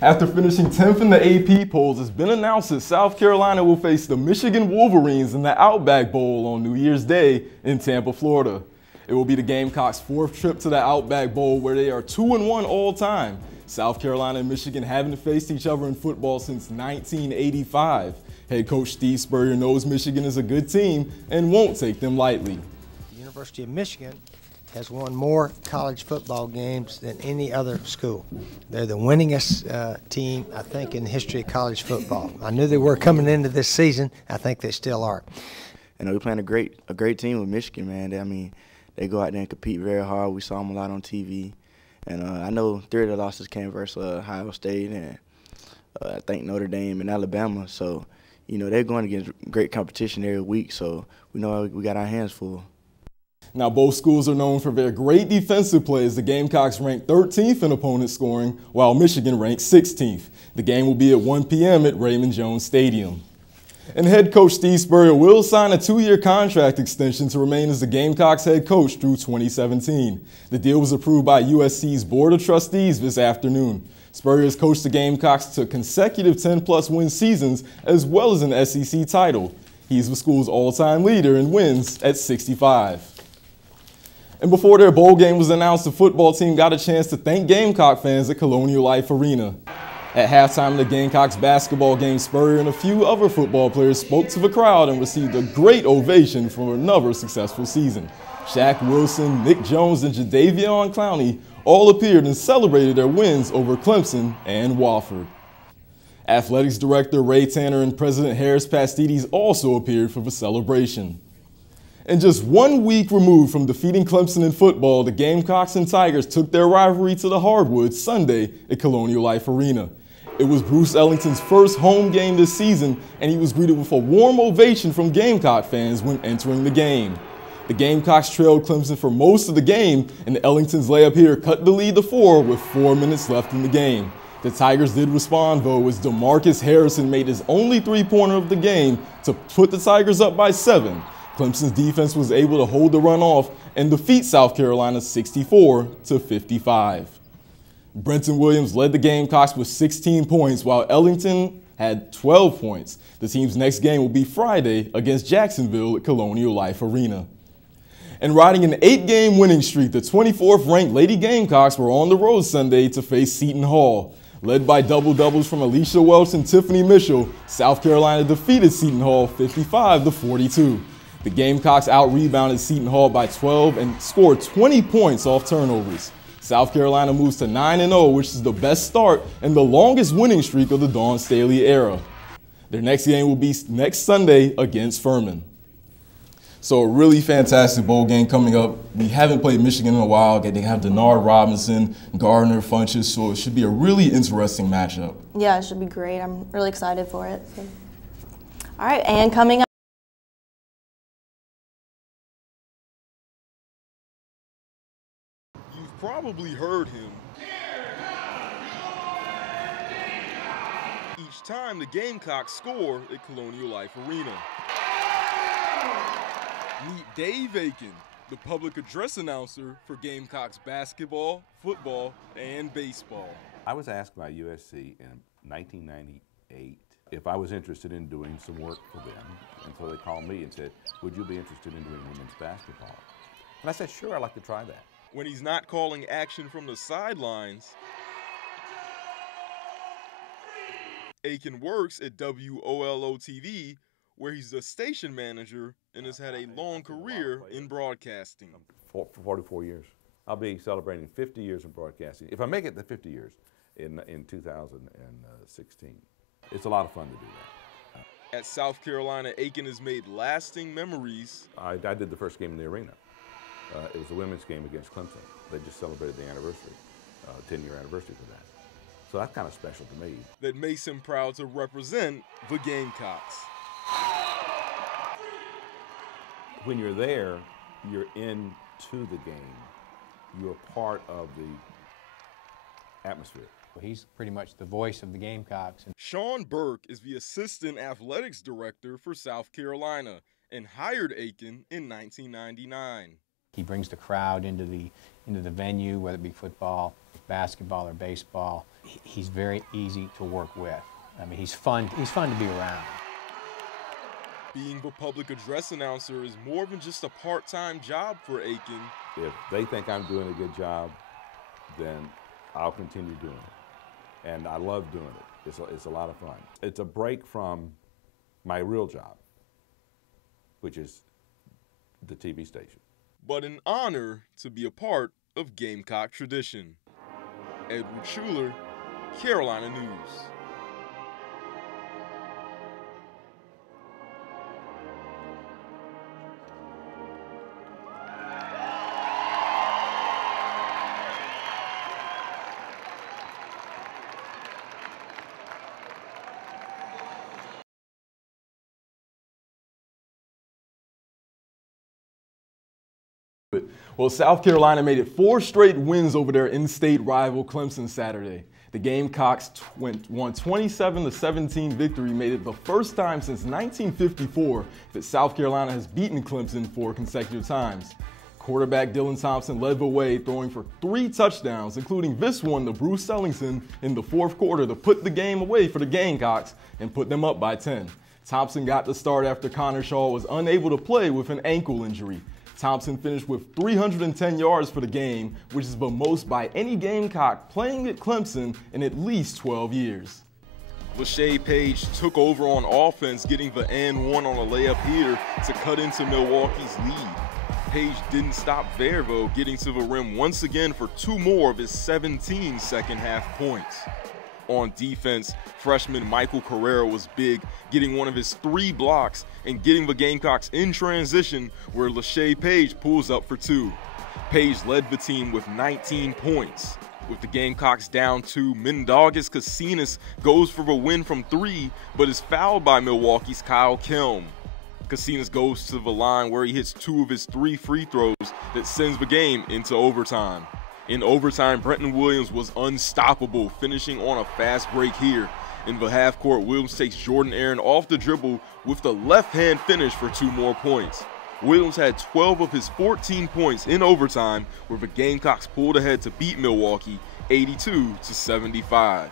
After finishing 10th in the AP polls, it's been announced that South Carolina will face the Michigan Wolverines in the Outback Bowl on New Year's Day in Tampa, Florida. It will be the Gamecocks' fourth trip to the Outback Bowl, where they are 2-1 all time. South Carolina and Michigan haven't faced each other in football since 1985. Head coach Steve Spurrier knows Michigan is a good team and won't take them lightly. The University of Michigan has won more college football games than any other school. They're the winningest team, I think, in the history of college football. I knew they were coming into this season. I think they still are. And we're playing a great team with Michigan, man. I mean, they go out there and compete very hard. We saw them a lot on TV. And I know 3 of the losses came versus Ohio State and I think Notre Dame and Alabama. So, you know, they're going against great competition every week. So we know we got our hands full. Now, both schools are known for their great defensive play, as the Gamecocks rank 13th in opponent scoring, while Michigan ranks 16th. The game will be at 1 p.m. at Raymond Jones Stadium. And head coach Steve Spurrier will sign a 2-year contract extension to remain as the Gamecocks head coach through 2017. The deal was approved by USC's Board of Trustees this afternoon. Spurrier has coached the Gamecocks to consecutive 10-plus win seasons, as well as an SEC title. He's the school's all-time leader in wins at 65. And before their bowl game was announced, the football team got a chance to thank Gamecock fans at Colonial Life Arena. At halftime of the Gamecocks basketball game, Spurrier and a few other football players spoke to the crowd and received a great ovation for another successful season. Shaq Wilson, Nick Jones, and Jadeveon Clowney all appeared and celebrated their wins over Clemson and Wofford. Athletics Director Ray Tanner and President Harris Pastides also appeared for the celebration. And just 1 week removed from defeating Clemson in football, the Gamecocks and Tigers took their rivalry to the hardwood Sunday at Colonial Life Arena. It was Bruce Ellington's first home game this season, and he was greeted with a warm ovation from Gamecock fans when entering the game. The Gamecocks trailed Clemson for most of the game, and Ellington's layup here cut the lead to 4 with 4 minutes left in the game. The Tigers did respond, though, as DeMarcus Harrison made his only three-pointer of the game to put the Tigers up by 7. Clemson's defense was able to hold the run off and defeat South Carolina 64-55. Brenton Williams led the Gamecocks with 16 points, while Ellington had 12 points. The team's next game will be Friday against Jacksonville at Colonial Life Arena. And riding an 8-game winning streak, the 24th-ranked Lady Gamecocks were on the road Sunday to face Seton Hall. Led by double-doubles from Alicia Welch and Tiffany Mitchell, South Carolina defeated Seton Hall 55-42. The Gamecocks out-rebounded Seton Hall by 12 and scored 20 points off turnovers. South Carolina moves to 9-0, which is the best start and the longest winning streak of the Dawn Staley era. Their next game will be next Sunday against Furman. So a really fantastic bowl game coming up. We haven't played Michigan in a while. They have Denard Robinson, Gardner Funches, so it should be a really interesting matchup. Yeah, it should be great. I'm really excited for it. So. All right, and coming up. You've probably heard him each time the Gamecocks score at Colonial Life Arena. Meet Dave Aiken, the public address announcer for Gamecocks basketball, football, and baseball. I was asked by USC in 1998 if I was interested in doing some work for them, and so they called me and said, would you be interested in doing women's basketball? And I said, sure, I'd like to try that. When he's not calling action from the sidelines, Aiken works at WOLO-TV, where he's the station manager and has had a long career in broadcasting. For 44 years. I'll be celebrating 50 years in broadcasting. If I make it to 50 years in 2016. It's a lot of fun to do that. At South Carolina, Aiken has made lasting memories. I did the first game in the arena. It was a women's game against Clemson. They just celebrated the anniversary, 10-year anniversary for that. So that's kind of special to me. That makes him proud to represent the Gamecocks. When you're there, you're into the game. You're part of the atmosphere. He's pretty much the voice of the Gamecocks. Sean Burke is the assistant athletics director for South Carolina and hired Aiken in 1999. He brings the crowd into the venue, whether it be football, basketball, or baseball. he's very easy to work with. I mean, he's fun to be around. Being the public address announcer is more than just a part-time job for Aiken. If they think I'm doing a good job, then I'll continue doing it. And I love doing it. It's a lot of fun. It's a break from my real job, which is the TV station. But an honor to be a part of Gamecock tradition. Edward Shuler, Carolina News. Well, South Carolina made it 4 straight wins over their in-state rival Clemson Saturday. The Gamecocks won 27-17 victory, made it the first time since 1954 that South Carolina has beaten Clemson 4 consecutive times. Quarterback Dylan Thompson led the way, throwing for 3 touchdowns, including this one to Bruce Ellingson in the 4th quarter to put the game away for the Gamecocks and put them up by 10. Thompson got the start after Connor Shaw was unable to play with an ankle injury. Thompson finished with 310 yards for the game, which is the most by any Gamecock playing at Clemson in at least 12 years. Lachey Page took over on offense, getting the and-1 on a layup here to cut into Milwaukee's lead. Page didn't stop there, though, getting to the rim once again for 2 more of his 17 second-half points. On defense, freshman Michael Carrera was big, getting one of his 3 blocks and getting the Gamecocks in transition where Lachey Page pulls up for 2. Page led the team with 19 points. With the Gamecocks down 2, Mindaugas Casinas goes for the win from 3, but is fouled by Milwaukee's Kyle Kelm. Casinas goes to the line where he hits 2 of his 3 free throws that sends the game into overtime. In overtime, Brenton Williams was unstoppable, finishing on a fast break here. In the half court, Williams takes Jordan Aaron off the dribble with the left-hand finish for 2 more points. Williams had 12 of his 14 points in overtime, where the Gamecocks pulled ahead to beat Milwaukee 82-75.